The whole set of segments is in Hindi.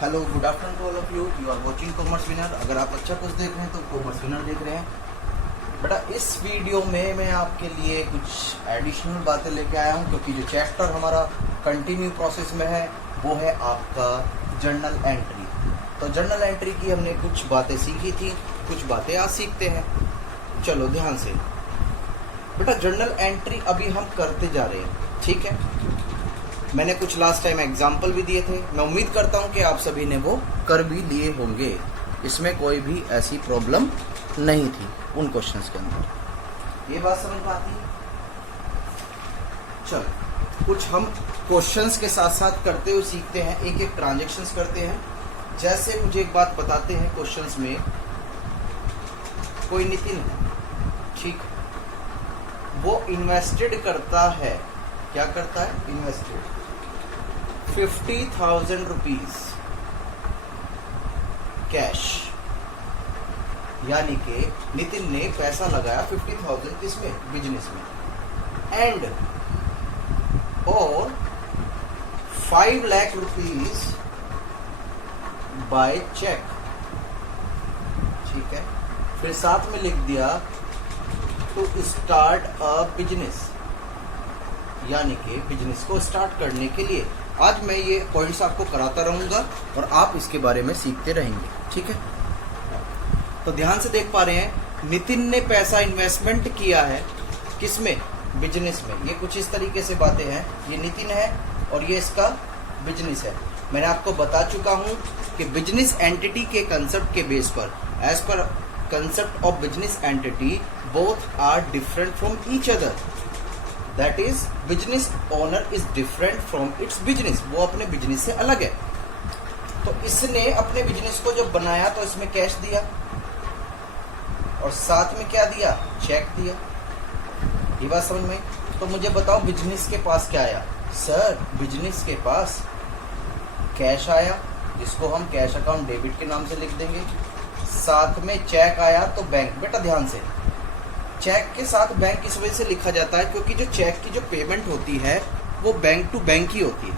Hello, good afternoon to all of you. You are watching commerce winner. अगर आप अच्छा कुछ देख रहे हैं तो कॉमर्स विनर देख रहे हैं। बेटा, इस वीडियो में मैं आपके लिए कुछ एडिशनल बातें लेके आया हूँ, क्योंकि जो चैप्टर हमारा कंटिन्यू प्रोसेस में है वो है आपका जर्नल एंट्री। तो जर्नल एंट्री की हमने कुछ बातें सीखी थी, कुछ बातें आज सीखते हैं। चलो ध्यान से बेटा, जर्नल एंट्री अभी हम करते जा रहे हैं, ठीक है। मैंने कुछ लास्ट टाइम एग्जाम्पल भी दिए थे। मैं उम्मीद करता हूं कि आप सभी ने वो कर भी लिए होंगे। इसमें कोई भी ऐसी प्रॉब्लम नहीं थी उन क्वेश्चंस के अंदर। ये बात समझ में आती है? चलो कुछ हम क्वेश्चंस के साथ साथ करते हुए सीखते हैं, एक एक ट्रांजेक्शन्स करते हैं। जैसे मुझे एक बात बताते हैं, क्वेश्चंस में कोई नितिन है, ठीक, वो इन्वेस्टेड करता है। क्या करता है? इन्वेस्टेड 50,000 रुपीज कैश, यानी कि नितिन ने पैसा लगाया 50,000 किसमें? बिजनेस में। एंड और 5 लाख रुपीज बाय चेक, ठीक है। फिर साथ में लिख दिया टू स्टार्ट अ बिजनेस, यानी कि बिजनेस को स्टार्ट करने के लिए। आज मैं ये पॉइंट्स आपको कराता रहूंगा और आप इसके बारे में सीखते रहेंगे, ठीक है। तो ध्यान से देख पा रहे हैं, नितिन ने पैसा इन्वेस्टमेंट किया है किसमें? बिजनेस में। ये कुछ इस तरीके से बातें हैं। ये नितिन है और ये इसका बिजनेस है। मैंने आपको बता चुका हूं कि बिजनेस एंटिटी के कंसेप्ट के बेस पर, as per concept of business entity, both are different from each other. That is business owner is different from its business. वो अपने बिजनेस से अलग है। तो इसने अपने बिजनेस को जब बनाया तो इसमें कैश दिया और साथ में क्या दिया? चेक दिया। ये बात समझ में? तो मुझे बताओ, बिजनेस के पास क्या आया? सर, बिजनेस के पास कैश आया, जिसको हम कैश अकाउंट डेबिट के नाम से लिख देंगे। साथ में चेक आया तो बैंक। बेटा ध्यान से, चेक के साथ बैंक इस वजह से लिखा जाता है क्योंकि जो चेक की जो पेमेंट होती है वो बैंक टू बैंक ही होती है।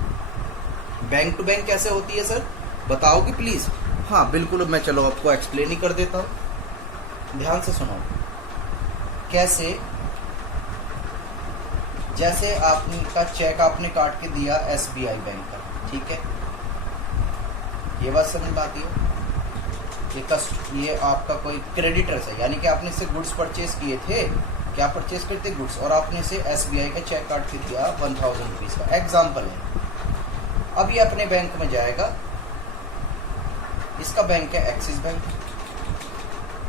बैंक टू बैंक कैसे होती है सर, बताओगे प्लीज? हाँ बिल्कुल, मैं चलो आपको एक्सप्लेन ही कर देता हूं। ध्यान से सुनो। कैसे? जैसे आपने का चेक आपने काट के दिया SBI बैंक का, ठीक है। ये बात समझ में आती है? ये आपका कोई क्रेडिटर्स है, यानी कि आपने से गुड्स परचेज किए थे। क्या परचेज करते? गुड्स। और आपने से SBI का चेक काट के दिया 1000 रुपीज का। एग्जाम्पल है। अब ये अपने बैंक में जाएगा। इसका बैंक है एक्सिस बैंक।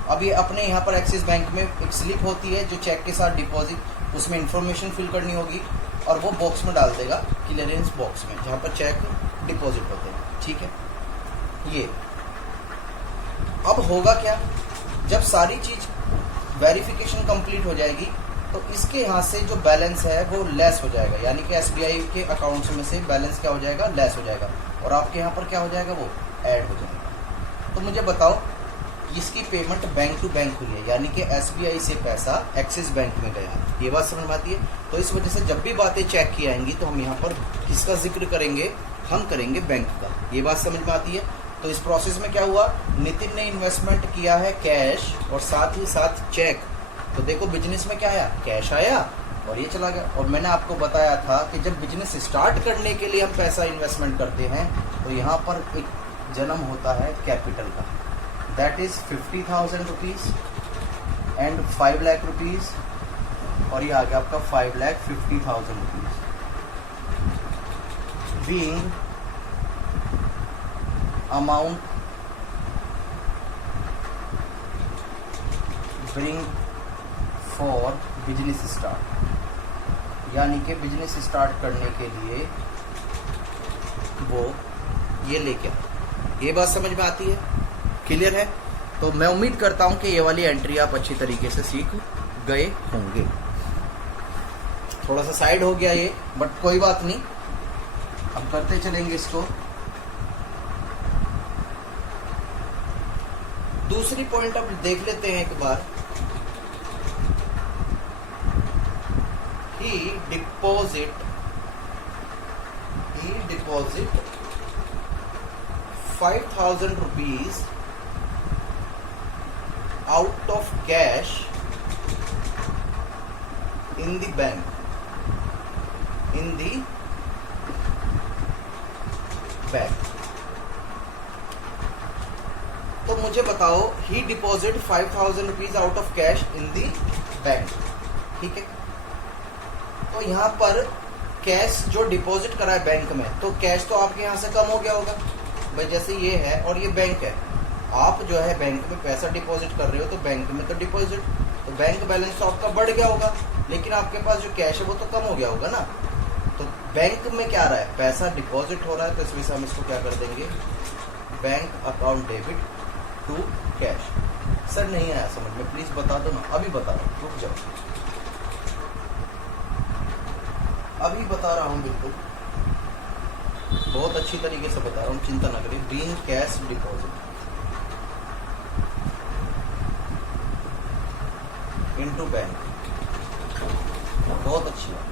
अब ये अपने यहाँ पर एक्सिस बैंक में एक स्लिप होती है जो चेक के साथ डिपॉजिट, उसमें इंफॉर्मेशन फिल करनी होगी और वो बॉक्स में डाल देगा, क्लियरेंस बॉक्स में, जहाँ पर चेक डिपॉजिट होते हैं, ठीक है। ये अब होगा क्या? जब सारी चीज वेरिफिकेशन कंप्लीट हो जाएगी तो इसके यहाँ से जो बैलेंस है वो लेस हो जाएगा, यानी कि SBI के अकाउंट्स में से बैलेंस क्या हो जाएगा? लेस हो जाएगा। और आपके यहाँ पर क्या हो जाएगा? वो ऐड हो जाएगा। तो मुझे बताओ, इसकी पेमेंट बैंक टू बैंक हुई है, यानी कि SBI से पैसा एक्सिस बैंक में गया। ये बात समझ में आती है? तो इस वजह से जब भी बातें चेक की आएंगी तो हम यहाँ पर किसका जिक्र करेंगे? हम करेंगे बैंक का। ये बात समझ में आती है? तो इस प्रोसेस में क्या हुआ? नितिन ने इन्वेस्टमेंट किया है कैश और साथ ही साथ चेक। तो देखो, बिजनेस में क्या आया? कैश आया और ये चला गया। और मैंने आपको बताया था कि जब बिजनेस स्टार्ट करने के लिए हम पैसा इन्वेस्टमेंट करते हैं तो यहाँ पर एक जन्म होता है कैपिटल का। That is 50,000 rupees and 5 lakh rupees, और ये आ गया आपका 5,50,000 rupees being amount bring for business start, यानी कि बिजनेस स्टार्ट करने के लिए वो ये लेके। ये बात समझ में आती है? क्लियर है? तो मैं उम्मीद करता हूं कि ये वाली एंट्री आप अच्छी तरीके से सीख गए होंगे। थोड़ा सा साइड हो गया ये, बट कोई बात नहीं, अब करते चलेंगे इसको। दूसरी पॉइंट अब देख लेते हैं एक बार। ही deposit 5,000 rupees out of cash in the bank, तो मुझे बताओ, he deposit 5,000 rupees out of cash in the bank, ठीक है। तो यहाँ पर कैश जो डिपॉजिट करा है बैंक में, तो कैश तो आपके यहाँ से कम हो गया होगा भाई, जैसे ये है और ये बैंक है, आप जो है बैंक में पैसा डिपॉजिट कर रहे हो, तो बैंक में तो डिपॉजिट, तो बैंक बैलेंस तो आपका बढ़ गया होगा, लेकिन आपके पास जो कैश है वो तो कम हो गया होगा ना। तो बैंक में क्या आ रहा है, पैसा डिपॉजिट हो रहा है, तो इस वजह से हम इसको क्या कर देंगे, bank account debit to cash. Sir नहीं आया समझ में, प्लीज बता दो ना, अभी बता रहा हूँ, रुक जाओ, अभी बता रहा हूँ, बिल्कुल बहुत अच्छी तरीके से बता रहा हूँ, चिंता ना करिए। Being cash deposit into bank, बहुत अच्छी बात।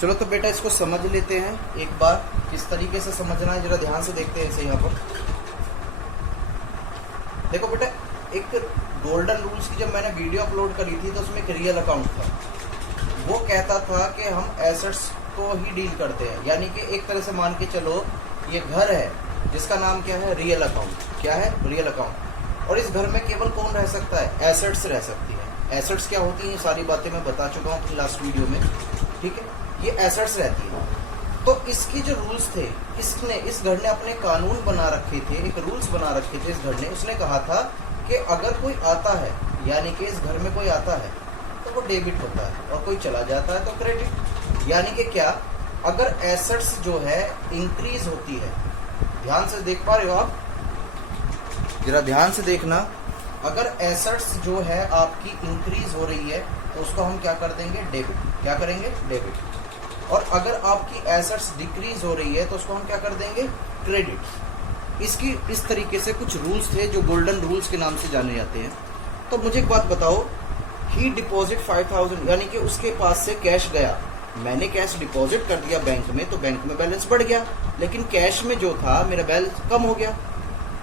चलो तो बेटा इसको समझ लेते हैं एक बार, किस तरीके से समझना है जरा ध्यान से देखते हैं इसे। यहाँ पर देखो बेटा, एक गोल्डन रूल्स की जब मैंने वीडियो अपलोड करी थी तो उसमें एक रियल अकाउंट था, वो कहता था कि हम एसेट्स को ही डील करते हैं, यानी कि एक तरह से मान के चलो ये घर है जिसका नाम क्या है, रियल अकाउंट। क्या है, रियल अकाउंट। और इस घर में केवल कौन रह सकता है, एसेट्स रह सकती है। एसेट्स क्या होती हैं, सारी बातें मैं बता चुका हूँ अपनी लास्ट वीडियो में, ठीक है, ये एसेट्स रहती है। तो इसकी जो रूल्स थे, इस घर ने अपने कानून बना रखे थे, एक रूल्स बना रखे थे इस घर ने। उसने कहा था कि अगर कोई आता है, यानी कि इस घर में कोई आता है तो वो डेबिट होता है, और कोई चला जाता है तो क्रेडिट। यानी कि क्या, अगर एसेट्स जो है इंक्रीज होती है, ध्यान से देख पा रहे हो आप, जरा ध्यान से देखना, अगर एसेट्स जो है आपकी इंक्रीज हो रही है तो उसको हम क्या कर देंगे, डेबिट। क्या करेंगे, डेबिट। और अगर आपकी एसेट्स डिक्रीज हो रही है तो उसको हम क्या कर देंगे, क्रेडिट। इसकी इस तरीके से कुछ रूल्स थे जो गोल्डन रूल्स के नाम से जाने जाते हैं। तो मुझे एक बात बताओ, ही डिपॉजिट 5,000, यानी कि उसके पास से कैश गया, मैंने कैश डिपॉजिट कर दिया बैंक में, तो बैंक में बैलेंस बढ़ गया, लेकिन कैश में जो था मेरा बैलेंस कम हो गया।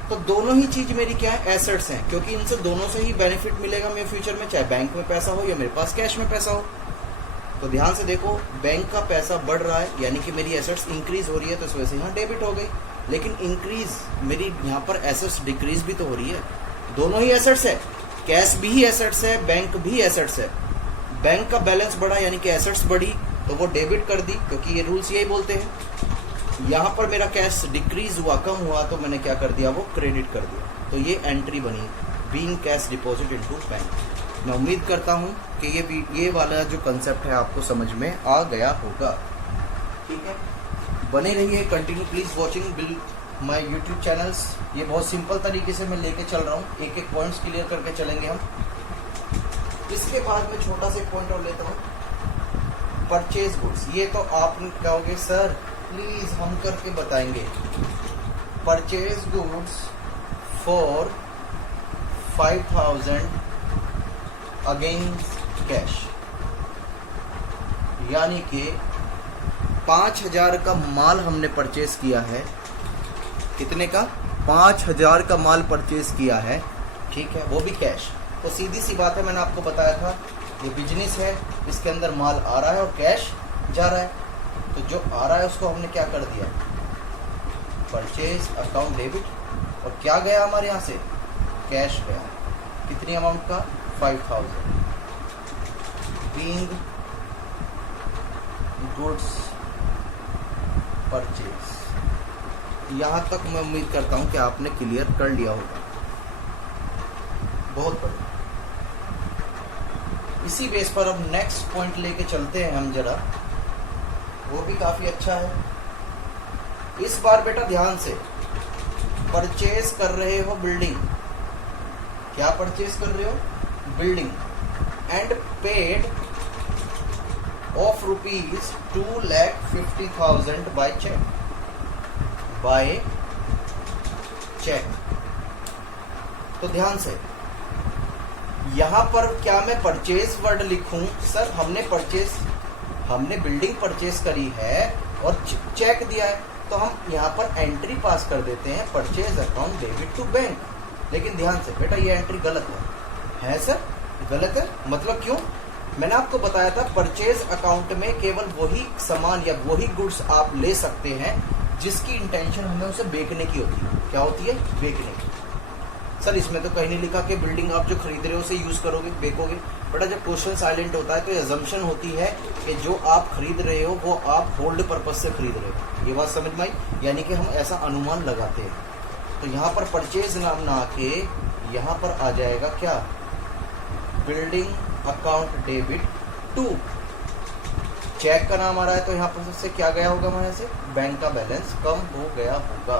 तो दोनों ही चीज मेरी क्या है, एसेट्स हैं, क्योंकि इनसे दोनों से ही बेनिफिट मिलेगा मेरे फ्यूचर में, चाहे बैंक में पैसा हो या मेरे पास कैश में पैसा हो। तो ध्यान से देखो, बैंक का पैसा बढ़ रहा है, यानी कि मेरी एसेट्स इंक्रीज हो रही है, तो इस वजह से यहाँ डेबिट हो गई। लेकिन इंक्रीज मेरी यहाँ पर एसेट्स डिक्रीज भी तो हो रही है, दोनों ही एसेट्स है, कैश भी एसेट्स है, बैंक भी एसेट्स है। बैंक का बैलेंस बढ़ा यानी कि एसेट्स बढ़ी, तो वो डेबिट कर दी, क्योंकि ये रूल्स यही बोलते हैं। यहाँ पर मेरा कैश डिक्रीज हुआ, कम हुआ, तो मैंने क्या कर दिया, वो क्रेडिट कर दिया। तो ये एंट्री बनी, being cash deposit into bank. मैं उम्मीद करता हूँ कि ये वाला जो कंसेप्ट है आपको समझ में आ गया होगा, ठीक है। बने रहिए, continue please watching my YouTube channels. ये बहुत सिंपल तरीके से मैं लेके चल रहा हूँ, एक एक पॉइंट्स क्लियर करके चलेंगे हम। इसके बाद में छोटा सा पॉइंट और लेता हूँ, परचेज गुड्स। ये तो आप कहोगे सर प्लीज हम करके बताएंगे। Purchase goods for 5,000 against cash, यानी कि 5,000 का माल हमने परचेज किया है। कितने का, 5,000 का माल परचेज किया है, ठीक है, वो भी कैश। तो सीधी सी बात है, मैंने आपको बताया था ये बिजनेस है, इसके अंदर माल आ रहा है और कैश जा रहा है। तो जो आ रहा है उसको हमने क्या कर दिया, परचेज अकाउंट डेबिट, और क्या गया हमारे यहाँ से, कैश गया। कितनी अमाउंट का, 5,000। Being goods purchase. यहाँ तक मैं उम्मीद करता हूँ कि आपने क्लियर कर लिया होगा, बहुत बढ़िया। इसी बेस पर अब नेक्स्ट पॉइंट लेके चलते हैं हम जरा, वो भी काफी अच्छा है। इस बार बेटा ध्यान से, परचेज कर रहे हो बिल्डिंग। क्या परचेज कर रहे हो, building, and paid of rupees 2,50,000 by cheque. तो ध्यान से, यहां पर क्या मैं परचेज वर्ड लिखूं, सर हमने बिल्डिंग परचेज करी है और चेक दिया है, तो हम यहाँ पर एंट्री पास कर देते हैं purchase account debit to bank. लेकिन ध्यान से बेटा ये एंट्री गलत है सर, गलत है। मतलब क्यों? मैंने आपको बताया था परचेज अकाउंट में केवल वही सामान या वही गुड्स आप ले सकते हैं जिसकी इंटेंशन हमें उसे बेचने की होती है। क्या होती है? बेचने की। सर इसमें तो कहीं नहीं लिखा कि बिल्डिंग आप जो खरीद रहे हो उसे यूज करोगे, बेचोगे। बेटा जब क्वेश्चन साइलेंट होता है तो ये अजम्पशन होती है कि जो आप खरीद रहे हो वो आप होल्ड पर्पज से खरीद रहे हो। ये बात समझ में आई? यानी कि हम ऐसा अनुमान लगाते हैं। तो यहाँ पर परचेज नाम ना आके यहाँ पर आ जाएगा क्या? Building account debit to. Cheque का नाम आ रहा है तो यहाँ पर से क्या गया होगा? वहाँ से बैंक का बैलेंस कम हो गया होगा।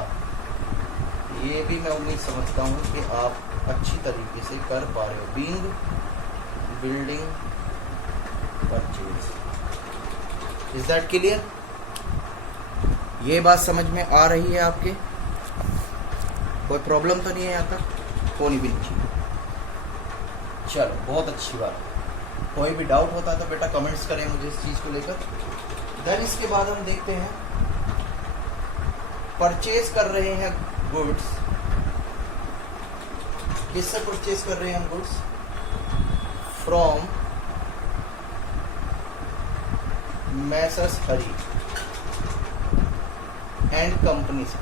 ये भी मैं उम्मीद समझता हूँ कि आप अच्छी तरीके से कर पा रहे हो। Being building purchase, is that clear? ये बात समझ में आ रही है आपके? कोई प्रॉब्लम तो नहीं है यहाँ तक? कोई भी नहीं। चलो बहुत अच्छी बात। कोई भी डाउट होता है तो बेटा कमेंट्स करें मुझे इस चीज़ को लेकर। देन इसके बाद हम देखते हैं परचेज कर रहे हैं गुड्स। किससे परचेज कर रहे हैं हम goods? From Messrs Hari and company से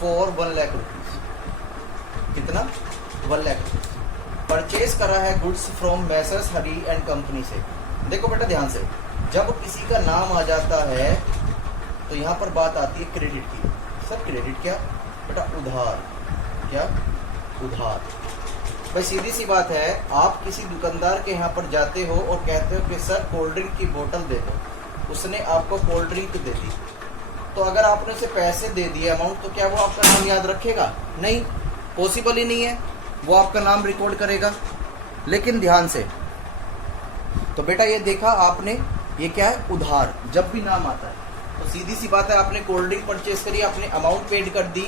फॉर 1 लाख रुपीज। कितना? 1 लाख रुपीज परचेज करा है goods from Messrs Hari and company से। देखो बेटा ध्यान से, जब किसी का नाम आ जाता है तो यहाँ पर बात आती है क्रेडिट की। सर क्रेडिट क्या? बेटा उधार। क्या? उधार। भाई सीधी सी बात है, आप किसी दुकानदार के यहाँ पर जाते हो और कहते हो कि सर कोल्ड ड्रिंक की बोतल दे दो। उसने आपको कोल्ड ड्रिंक दे दी, तो अगर आपने उसे पैसे दे दिए अमाउंट, तो क्या वो आपका नाम याद रखेगा? नहीं, पॉसिबल ही नहीं है। वो आपका नाम रिकॉर्ड करेगा। लेकिन ध्यान से, तो बेटा ये देखा आपने, ये क्या है? उधार। जब भी नाम आता है तो सीधी सी बात है, आपने कोल्ड ड्रिंक परचेज करी, आपने अमाउंट पेड कर दी,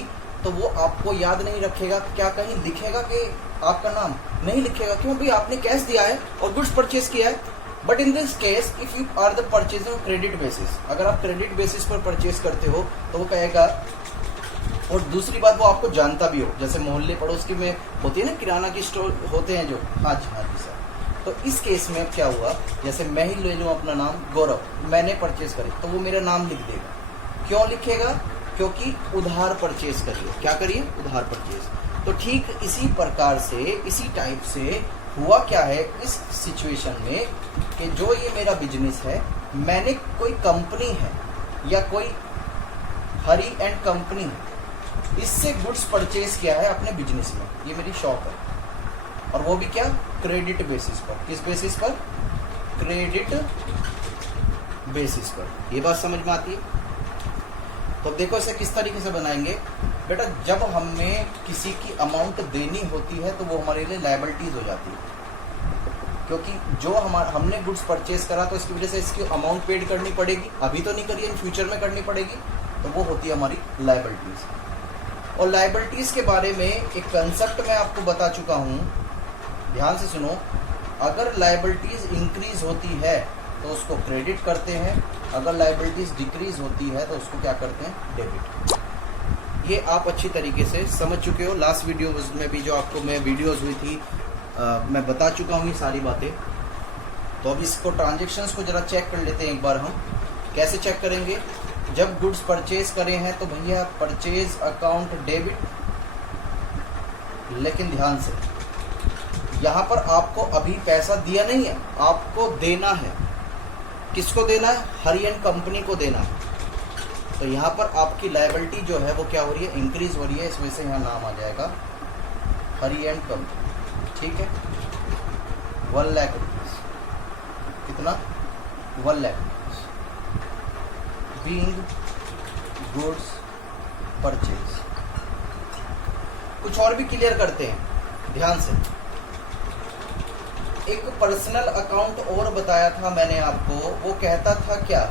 तो वो आपको याद नहीं रखेगा। क्या कहीं लिखेगा कि आपका नाम? नहीं लिखेगा। क्यों? भी आपने कैश दिया है और गुड्स परचेज किया है। But in this case if you are the purchase on credit basis, अगर आप क्रेडिट बेसिस पर परचेज करते हो तो वो कहेगा। और दूसरी बात, वो आपको जानता भी हो, जैसे मोहल्ले पड़ोस की में होती है ना, किराना की स्टोर होते हैं जो। हाँ जी सर। तो इस केस में अब क्या हुआ, जैसे मैं ही ले लूँ अपना नाम गौरव, मैंने परचेज करी, तो वो मेरा नाम लिख देगा। क्यों लिखेगा? क्योंकि उधार परचेज करिए। क्या करिए? उधार परचेज। तो ठीक इसी प्रकार से, इसी टाइप से हुआ क्या है इस सिचुएशन में कि जो ये मेरा बिजनेस है, मैंने कोई कंपनी है या कोई हरी एंड कंपनी है, इससे गुड्स परचेज किया है अपने बिजनेस में। ये मेरी शॉप है और वो भी क्या? क्रेडिट बेसिस पर। किस बेसिस पर? क्रेडिट बेसिस पर। ये बात समझ में आती है? तो देखो इसे किस तरीके से बनाएंगे बेटा। जब हमें किसी की अमाउंट देनी होती है तो वो हमारे लिए लायबिलिटीज हो जाती है, क्योंकि जो हमने गुड्स परचेज करा तो इसकी वजह से इसकी अमाउंट पेड करनी पड़ेगी। अभी तो नहीं करी, इन फ्यूचर में करनी पड़ेगी, तो वो होती है हमारी लायबिलिटीज। और लायबिलिटीज के बारे में एक कंसेप्ट मैं आपको बता चुका हूँ, ध्यान से सुनो। अगर लायबिलिटीज इंक्रीज होती है तो उसको क्रेडिट करते हैं, अगर लायबिलिटीज डिक्रीज होती है तो उसको क्या करते हैं? डेबिट। ये आप अच्छी तरीके से समझ चुके हो। लास्ट वीडियो में भी जो आपको मैं वीडियोस हुई थी मैं बता चुका हूँ ये सारी बातें। तो अब इसको ट्रांजेक्शन्स को जरा चेक कर लेते हैं एक बार हम। कैसे चेक करेंगे? जब गुड्स परचेज करे हैं तो भैया परचेज अकाउंट डेबिट। लेकिन ध्यान से, यहाँ पर आपको अभी पैसा दिया नहीं है, आपको देना है। किसको देना है? हरी एंड कंपनी को देना है। तो यहाँ पर आपकी लायबिलिटी जो है वो क्या हो रही है? इंक्रीज हो रही है। इस वजह से यहाँ नाम आ जाएगा हरी एंड कंपनी। ठीक है, 1 लाख रुपीज। कितना? 1 lakh rupees. Being goods purchase. कुछ और भी क्लियर करते हैं ध्यान से। एक पर्सनल अकाउंट और बताया था मैंने आपको, वो कहता था क्या?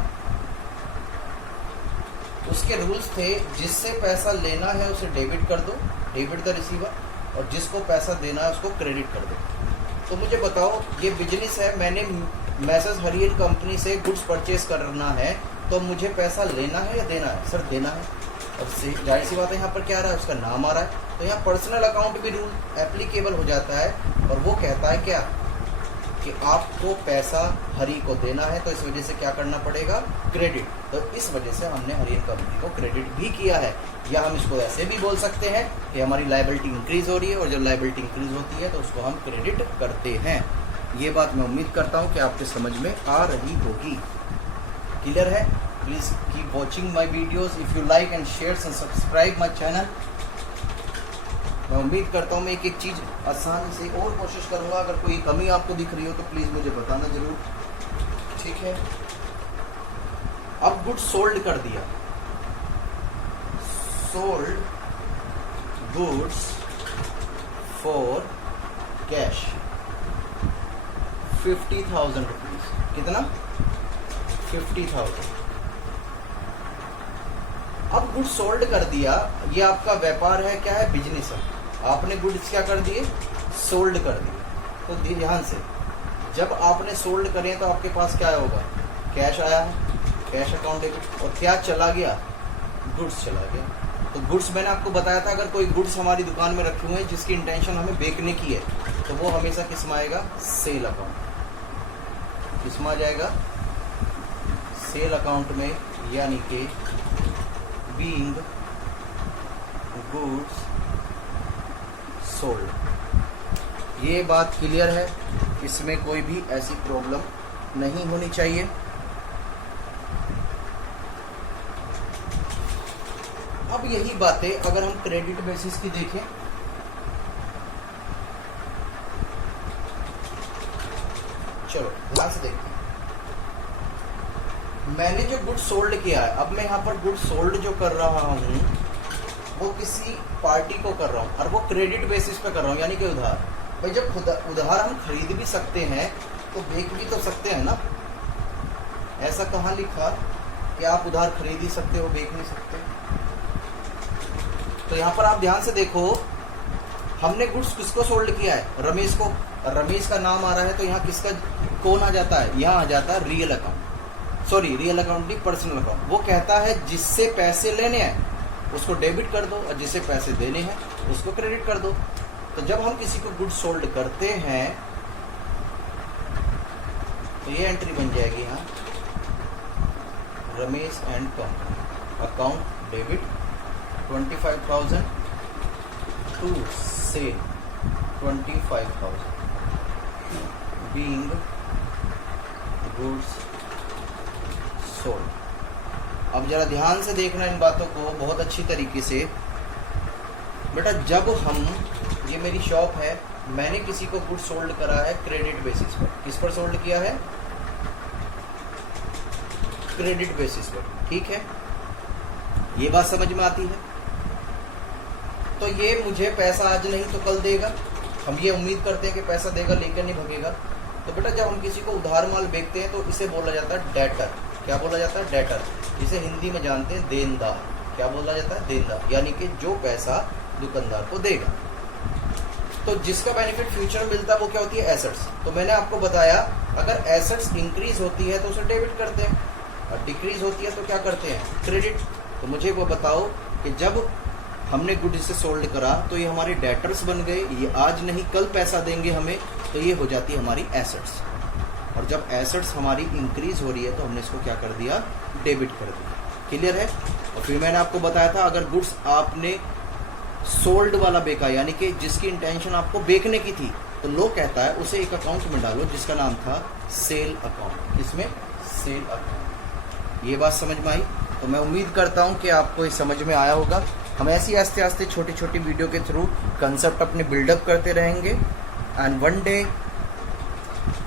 उसके रूल्स थे, जिससे पैसा लेना है उसे डेबिट कर दो, डेबिट द रिसीवर, और जिसको पैसा देना है उसको क्रेडिट कर दो। तो मुझे बताओ, ये बिजनेस है, मैंने मैसेज हरी एंड कंपनी से गुड्स परचेज करना है, तो मुझे पैसा लेना है या देना है? सर देना है। और जाहिर सी बात है यहाँ पर क्या आ रहा है, उसका नाम आ रहा है, तो यहाँ पर्सनल अकाउंट भी रूल एप्लीकेबल हो जाता है। और वो कहता है क्या कि आपको पैसा हरि को देना है, तो इस वजह से क्या करना पड़ेगा, क्रेडिट। तो इस वजह से हमने हरि कंपनी को क्रेडिट भी किया है। या हम इसको ऐसे भी बोल सकते हैं कि हमारी लायबिलिटी इंक्रीज हो रही है, और जब लायबिलिटी इंक्रीज होती है तो उसको हम क्रेडिट करते हैं। ये बात मैं उम्मीद करता हूँ कि आपके समझ में आ रही होगी। क्लियर है? Please keep watching my videos. If you like and share and subscribe my channel. मैं उम्मीद करता हूँ मैं एक एक चीज़ आसानी से और कोशिश करूँगा। अगर कोई कमी आपको दिख रही हो तो प्लीज़ मुझे बताना ज़रूर, ठीक है। अब गुड्स सोल्ड कर दिया, sold goods for cash 50,000 rupees. कितना? 50,000। अब गुड्स सोल्ड कर दिया, ये आपका व्यापार है, क्या है, बिजनेस है। आपने गुड्स क्या कर दिए, सोल्ड कर दिए। तो ध्यान से, जब आपने सोल्ड करे तो आपके पास क्या होगा, कैश आया है, कैश अकाउंट डेबिट। और क्या चला गया, गुड्स चला गया। तो गुड्स मैंने आपको बताया था, अगर कोई गुड्स हमारी दुकान में रखे हुए हैं जिसकी इंटेंशन हमें बेचने की है, तो वो हमेशा किस में आएगा, सेल अकाउंट। किस में आ जाएगा, सेल अकाउंट में, यानी कि बीइंग गुड्स सोल्ड। ये बात क्लियर है, इसमें कोई भी ऐसी प्रॉब्लम नहीं होनी चाहिए। अब यही बातें अगर हम क्रेडिट बेसिस की देखें, चलो ध्यान से देखते हैं। मैंने जो गुड सोल्ड किया है, अब मैं यहाँ पर गुड सोल्ड जो कर रहा हूँ वो किसी पार्टी को कर रहा हूँ, और वो क्रेडिट बेसिस पे कर रहा हूँ, यानी कि उधार। भाई जब उधार हम खरीद भी सकते हैं तो बेच भी तो सकते हैं ना। ऐसा कहाँ लिखा कि आप उधार खरीद ही सकते हो, बेच नहीं सकते। तो यहाँ पर आप ध्यान से देखो, हमने गुड्स किसको सोल्ड किया है, रमेश को। रमेश का नाम आ रहा है तो यहाँ किसका कौन आ जाता है, यहाँ आ जाता है real account. Sorry, real account नहीं, पर्सनल अकाउंट। वो कहता है जिससे पैसे लेने हैं उसको डेबिट कर दो, और जिसे पैसे देने हैं उसको क्रेडिट कर दो। तो जब हम किसी को गुड सोल्ड करते हैं तो ये एंट्री बन जाएगी यहाँ, Ramesh and company account debit 25,000 to sale 25,000 being goods sold. अब जरा ध्यान से देखना इन बातों को बहुत अच्छी तरीके से। बेटा जब हम, ये मेरी शॉप है, मैंने किसी को गुड सोल्ड करा है क्रेडिट बेसिस पर। किस पर सोल्ड किया है, क्रेडिट बेसिस पर, ठीक है। ये बात समझ में आती है। तो ये मुझे पैसा आज नहीं तो कल देगा, हम ये उम्मीद करते हैं कि पैसा देगा, लेकर नहीं भगेगा। तो बेटा जब हम किसी को उधार माल बेचते हैं तो इसे बोला जाता है डेटर। क्या बोला जाता है, डेटर। इसे हिंदी में जानते हैं देनदार। क्या बोला जाता है, देनदार, यानी कि जो पैसा दुकानदार को देगा। तो जिसका बेनिफिट फ्यूचर में मिलता है वो क्या होती है, एसेट्स। तो मैंने आपको बताया, अगर एसेट्स इंक्रीज होती है तो उसे डेबिट करते हैं, और डिक्रीज होती है तो क्या करते हैं, क्रेडिट। तो मुझे वो बताओ कि जब हमने गुड से सोल्ड करा तो ये हमारे डेटर्स बन गए, ये आज नहीं कल पैसा देंगे हमें, तो ये हो जाती है हमारी एसेट्स। और जब एसेट्स हमारी इंक्रीज हो रही है तो हमने इसको क्या कर दिया, डेबिट कर दिया। क्लियर है। और फिर मैंने आपको बताया था, अगर गुड्स आपने सोल्ड वाला बेचा, यानी कि जिसकी इंटेंशन आपको बेचने की थी, तो लो कहता है उसे एक अकाउंट में डालो जिसका नाम था सेल अकाउंट। इसमें सेल अकाउंट। ये बात समझ में आई। तो मैं उम्मीद करता हूँ कि आपको ये समझ में आया होगा। हम ऐसी आस्ते आस्ते छोटी छोटी वीडियो के थ्रू कंसेप्ट अपने बिल्डअप करते रहेंगे, एंड वन डे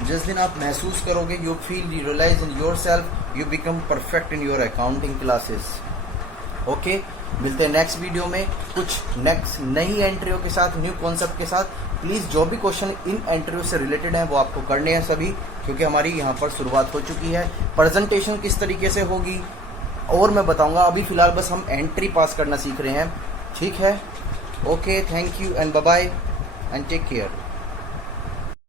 जिस दिन आप महसूस करोगे, you feel, you realise in your self, you become perfect in your accounting classes. Okay, मिलते हैं नेक्स्ट वीडियो में कुछ नेक्स्ट नई एंट्रियों के साथ, न्यू कॉन्सेप्ट के साथ। प्लीज़ जो भी क्वेश्चन इन एंट्रियों से रिलेटेड हैं वो आपको करने हैं सभी, क्योंकि हमारी यहाँ पर शुरुआत हो चुकी है। प्रेजेंटेशन किस तरीके से होगी और मैं बताऊंगा। अभी फिलहाल बस हम एंट्री पास करना सीख रहे हैं, ठीक है। Okay, thank you and bye bye and take care.